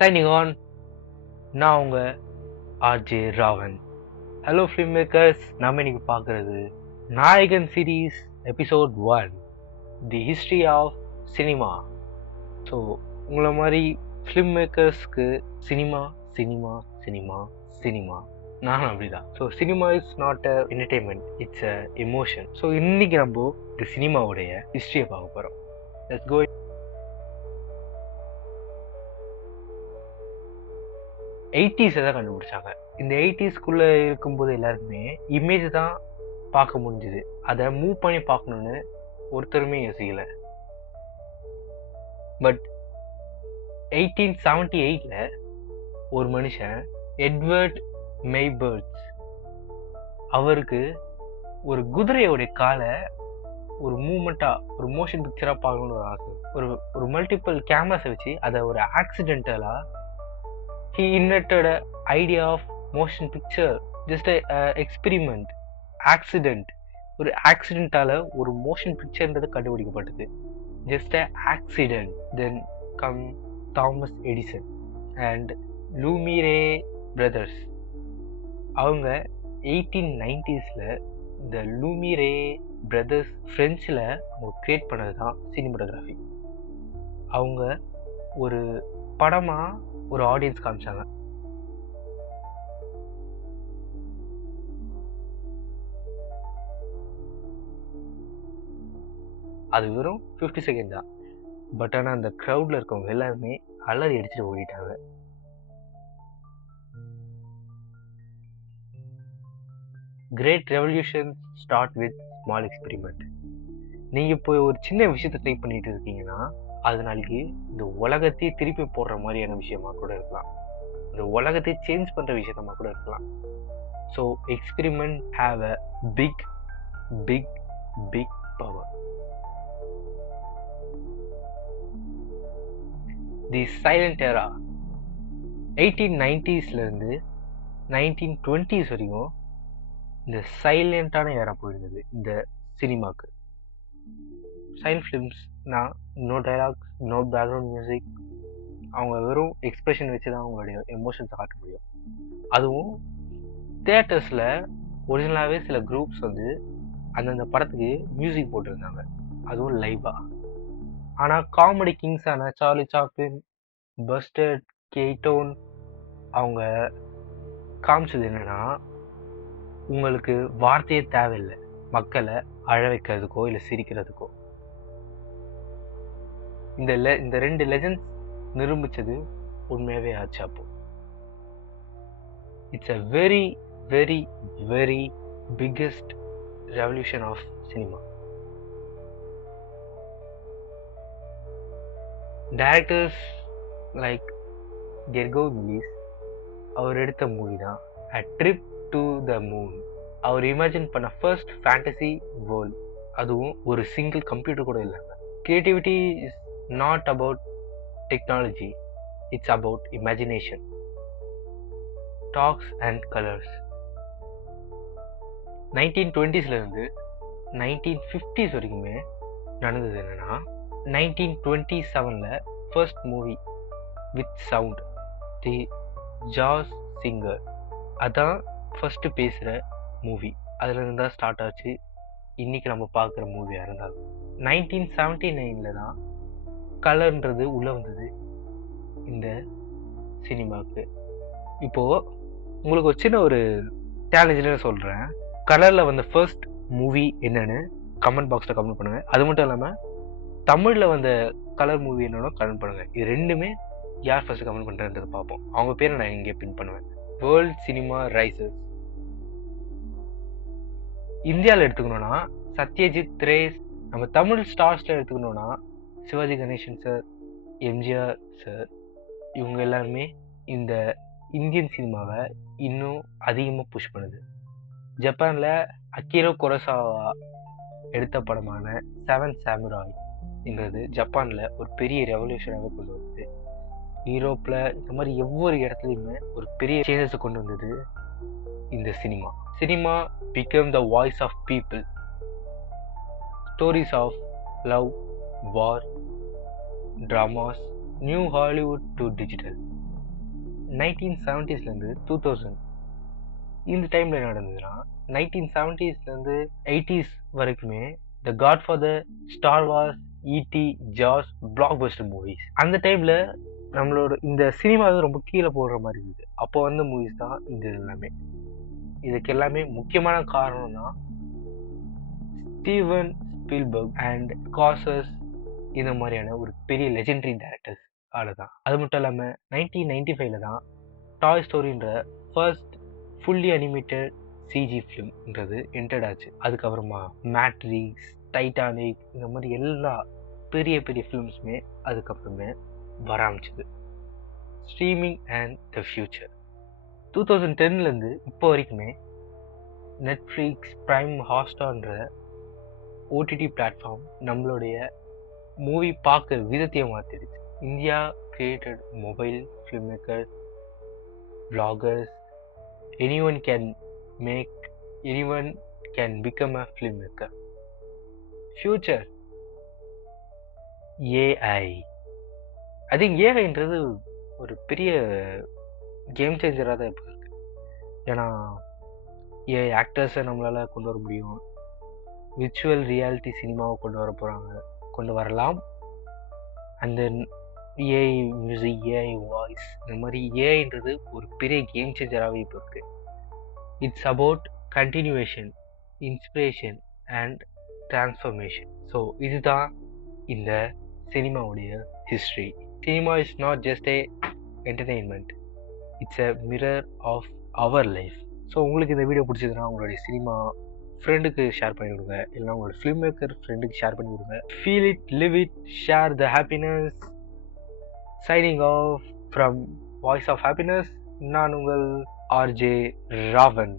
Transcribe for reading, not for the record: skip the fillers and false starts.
Signing on. நான் உங்க RJ Ravan. Hello film makers, நம்ம இன்னைக்கு பார்க்குறது Nayagan series episode 1, the history of cinema. So உங்களை மாதிரி ஃபிலிம் மேக்கர்ஸ்க்கு சினிமா சினிமா சினிமா சினிமா நானும் அப்படிதான். So cinema is not a entertainment, it's a emotion. So இன்னைக்கு நம்ம இந்த சினிமாவுடைய ஹிஸ்ட்ரியை பார்க்க போகிறோம். Let's go. 80s தான் கண்டுபிடிச்சாங்க. இந்த 80s இருக்கும்போது எல்லாருக்குமே இமேஜ் தான் பார்க்க முடிஞ்சுது. அதை மூவ் பண்ணி பார்க்கணுன்னு ஒருத்தருமே யோசிக்கல. பட் 1878ல ஒரு மனுஷன் எட்வர்ட் மெய்பர்ட்ஸ், அவருக்கு ஒரு குதிரையோடைய காலை ஒரு மூமெண்டா ஒரு மோஷன் பிக்சரா பார்க்கணும்னு ஒரு ஆசை. ஒரு மல்டிபிள் கேமராஸை வச்சு அதை ஒரு ஆக்சிடென்டலா he invented an idea of motion picture, just a experiment, accident. ஒரு ஆக்சிடென்டால ஒரு மோஷன் பிக்சர்ன்றது கண்டுபிடிக்கப்பட்டது. Just a accident. Then come Thomas Edison and Lumiere brothers. அவங்க 1890ஸ்ல இந்த லூமிரே பிரதர்ஸ் ஃப்ரெஞ்சில் அவங்க கிரியேட் பண்ணது தான் சினிமாட்டோகிராஃபி. அவங்க ஒரு படமாக ஒரு ஆடியன்ஸ் காமிச்சாங்க. அது வெறும் 50 செகண்ட் தான். பட் ஆனால் அந்த க்ரௌட்ல இருக்கவங்க எல்லாருமே அலறி அடிச்சுட்டு ஓடிட்டாங்க. Great revolution start with small experiment. நீங்க இப்போ ஒரு சின்ன விஷயத்தை ட்ரை பண்ணிட்டு இருக்கீங்கன்னா அது நாளைக்கு இந்த உலகத்தையே திருப்பி போடுற மாதிரியான விஷயமா கூட இருக்கலாம். இந்த உலகத்தை சேஞ்ச் பண்ற விஷயமா கூட இருக்கலாம். So experiment have a big big big power. The silent era 1890ஸ்ல இருந்து 1920s வரைக்கும் இந்த சைலண்டான ஏரா போயிருந்தது இந்த சினிமாக்கு. சைலண்ட் ஃபிலிம்ஸ்னா no dialogues, no background music. அவங்க வெறும் எக்ஸ்பிரஷன் வச்சு தான் அவங்களுடைய எமோஷன்ஸை காட்ட முடியும். அதுவும் தியேட்டர்ஸில் ஒரிஜினலாகவே சில குரூப்ஸ் அந்தந்த படத்துக்கு மியூசிக் போட்டிருந்தாங்க, அதுவும் லைவாக. ஆனால் காமெடி கிங்ஸான சார்லி சாப்ளின், பஸ்டர் கெய்டோன் அவங்க காமிச்சது என்னன்னா, உங்களுக்கு வார்த்தையே தேவையில்லை மக்களை அழ வைக்கிறதுக்கோ இல்லை சிரிக்கிறதுக்கோ. இந்த ரெண்டு லெஜண்ட்ஸ் நிரூபிச்சது உண்மையாவே ஆச்சு. அப்போ it's a very very very biggest revolution of cinema. Directors like கெர்கோ வில்லிஸ் அவர் எடுத்த மூவி தான் a trip to the moon. அவர் இமேஜின் பண்ண ஃபர்ஸ்ட் ஃபேண்டசி வேர்ல்ட், அதுவும் ஒரு சிங்கிள் கம்ப்யூட்டர் கூட இல்லாம. Creativity is not about technology, it's about imagination, talks and colors. 1920sல இருந்து 1950s வரைக்குமே நடந்தது என்னன்னா, 1927ல first movie with sound, the jazz singer, அதான் ஃபர்ஸ்ட் பேசுகிற மூவி. அதுல இருந்து தான் ஸ்டார்ட் ஆச்சு இன்னைக்கு நம்ம பார்க்குற மூவியாக இருந்தாலும். 1979ல தான் கலர்ன்றது உள்ள வந்தது இந்த சினிமாவுக்கு. இப்போ உங்களுக்கு ஒரு சின்ன ஒரு சேலஞ்சுன்னு சொல்றேன். கலர்ல வந்த ஃபர்ஸ்ட் மூவி என்னன்னு கமெண்ட் பாக்ஸ்ல கமெண்ட் பண்ணுங்க. அது மட்டும் இல்லாம தமிழ்ல வந்த கலர் மூவி என்னன்னு கமெண்ட் பண்ணுங்க. இது ரெண்டுமே யார் ஃபர்ஸ்ட் கமெண்ட் பண்றதுன்றது பார்ப்போம். அவங்க பேரை நான் இங்கே பின் பண்ணுவேன். World cinema rises. இந்தியாவில் எடுத்துக்கணும்னா சத்யஜித் ரேஸ். நம்ம தமிழ் ஸ்டார்ஸ்ல எடுத்துக்கணும்னா Sivaji Ganesan sir, MGR sir, இவங்க எல்லாருமே இந்த இந்தியன் சினிமாவை இன்னும் அதிகமாக புஷ் பண்ணுது. ஜப்பானில் அகிரோ குரோசாவா எடுத்த படமான 7 சாமுராய் என்றது ஜப்பானில் ஒரு பெரிய ரெவல்யூஷனாக கொண்டு வந்தது. யூரோப்பில் இந்த மாதிரி ஒவ்வொரு இடத்துலையுமே ஒரு பெரிய சேஞ்சஸை கொண்டு வந்தது இந்த cinema. Cinema become the voice of people. Stories of love, war, dramas, new Hollywood to digital. 1970ஸ்லேருந்து 2000 இந்த டைமில் என்ன நடந்ததுன்னா 1970ஸ்லேருந்து 80s வரைக்குமே the Godfather, Star Wars, ET, Jaws, blockbuster movies. அந்த டைமில் நம்மளோட இந்த சினிமா ரொம்ப கீழே போடுற மாதிரி இருக்குது. அப்போ வந்த மூவிஸ் தான் இந்த எல்லாமே. இதுக்கு எல்லாமே முக்கியமான காரணம் தான் ஸ்டீவன் ஸ்பீல்பர்க் அண்ட் காசஸ் இந்த மாதிரியான ஒரு பெரிய லெஜெண்டரி டைரக்டர்ஸ் தான். அது மட்டும் இல்லாமல் 1995 தான் டாய் ஸ்டோரின்ற ஃபர்ஸ்ட் ஃபுல்லி அனிமேட்டட் சிஜி ஃபிலிம்ன்றது என்டர்ட் ஆச்சு. அதுக்கப்புறமா மேட்ரிக்ஸ், டைட்டானிக் இந்த மாதிரி எல்லா பெரிய பெரிய ஃபிலிம்ஸுமே அதுக்கப்புறமே வர ஆரம்பிச்சது. ஸ்ட்ரீமிங் அண்ட் த ஃபியூச்சர் 2010லேருந்து இப்போ வரைக்குமே நெட்ஃப்ளிக்ஸ், ப்ரைம், ஹாட்ஸ்டார்ன்ற ஓடிடி பிளாட்ஃபார்ம் நம்மளுடைய மூவி பார்க்குற விதத்தையே மாற்றிடுச்சு. India created mobile film makers, vloggers, anyone can become a filmmaker. Future AI. I think ஏஐன்றது ஒரு பெரிய கேம் சேஞ்சராக தான் இப்போ இருக்கு. ஏன்னா ஏஐ ஆக்டர்ஸை நம்மளால் கொண்டு வர முடியும், விர்ச்சுவல் ரியாலிட்டி சினிமாவை கொண்டு வரலாம். அந்த ஏஐ மியூசிக், ஏஐ வாய்ஸ், இந்த மாதிரி ஏஐன்றது ஒரு பெரிய கேம் சேஞ்சராகவே இப்போ இருக்கு. It's about continuation, inspiration and transformation. So இதுதான் இந்த சினிமாவுடைய history. Cinema is not just a entertainment, it's a mirror of our life. So உங்களுக்கு இந்த வீடியோ பிடிச்சதுன்னா உங்களுடைய சினிமா ஃப்ரெண்டுக்கு ஷேர் பண்ணி விடுங்க, இல்லைனா உங்களோட ஃபிலிம் மேக்கர் ஃப்ரெண்டுக்கு ஷேர் பண்ணி விடுங்க. Feel it, live it, share the happiness. Signing off from voice of happiness. நான் உங்கள் ஆர்ஜே ராவன்.